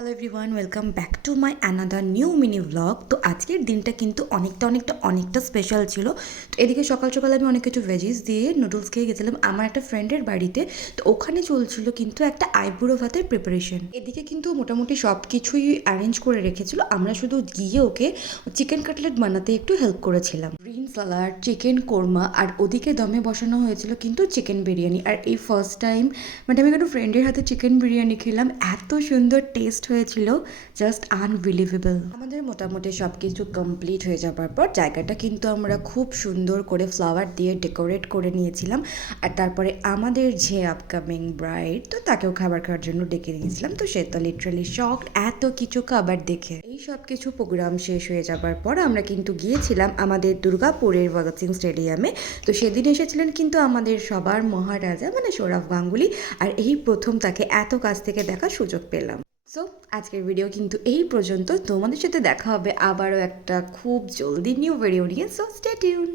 Hello everyone, welcome back to my another new mini blog. তো আজকের দিনটা কিন্তু অনেকটা স্পেশাল ছিল। তো এদিকে সকাল সকাল আমি অনেক কিছু ভেজিস দিয়ে নুডলস খেয়ে গেছিলাম আমার একটা ফ্রেন্ডের বাড়িতে। তো ওখানে চলছিল কিন্তু একটা আইবুড়ো ভাতের প্রিপারেশন। এদিকে কিন্তু মোটামুটি সব কিছুই অ্যারেঞ্জ করে রেখেছিল, আমরা শুধু গিয়ে ওকে চিকেন কাটলেট বানাতে একটু হেল্প করেছিলাম। গ্রিন সালাড, চিকেন কোরমা, আর ওদিকে দমে বসানো হয়েছিল কিন্তু চিকেন বিরিয়ানি। আর এই ফার্স্ট টাইম মানে আমি কোনো ফ্রেন্ডের হাতে চিকেন বিরিয়ানি খেলাম, এত সুন্দর টেস্ট হয়েছিল, জাস্ট আনবিলিভেবল। আমাদের মোটামুটি সব কিছু কমপ্লিট হয়ে যাবার পর জায়গাটা কিন্তু আমরা খুব সুন্দর করে ফ্লাওয়ার দিয়ে ডেকোরেট করে নিয়েছিলাম। আর তারপরে আমাদের যে আপকামিং ব্রাইড, তো তাকেও খাবার খাওয়ার জন্য ডেকে নিয়েছিলাম। তো সে তো লিটারালি শক এত কিছু খাবার দেখে। এই সব কিছু প্রোগ্রাম শেষ হয়ে যাবার পর আমরা কিন্তু গিয়েছিলাম আমাদের দুর্গাপুরের ভগৎ সিং স্টেডিয়ামে। তো সেদিন এসেছিলেন কিন্তু আমাদের সবার মহারাজা মানে সৌরভ গাঙ্গুলি। আর এই প্রথম তাকে এত কাছ থেকে দেখার সুযোগ পেলাম। সো আজকের ভিডিও কিন্তু এই পর্যন্ত। তোমাদের সাথে দেখা হবে আবারও একটা খুব জলদি নিউ ভিডিও নিয়ে। So stay tune.